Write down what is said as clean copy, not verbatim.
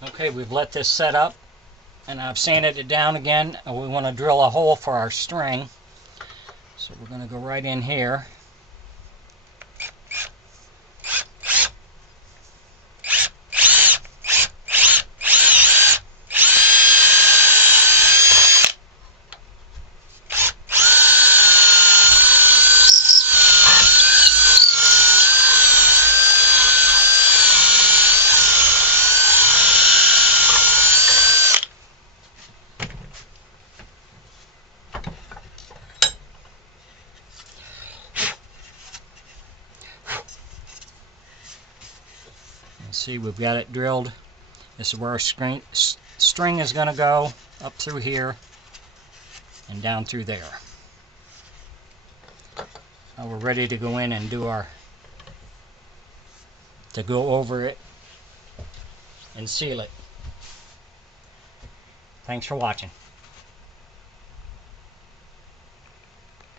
Okay, we've let this set up and I've sanded it down again, and we want to drill a hole for our string. So we're going to go right in here. See, we've got it drilled. This is where our string is going to go, up through here and down through there. Now we're ready to go in and go over it and seal it. Thanks for watching.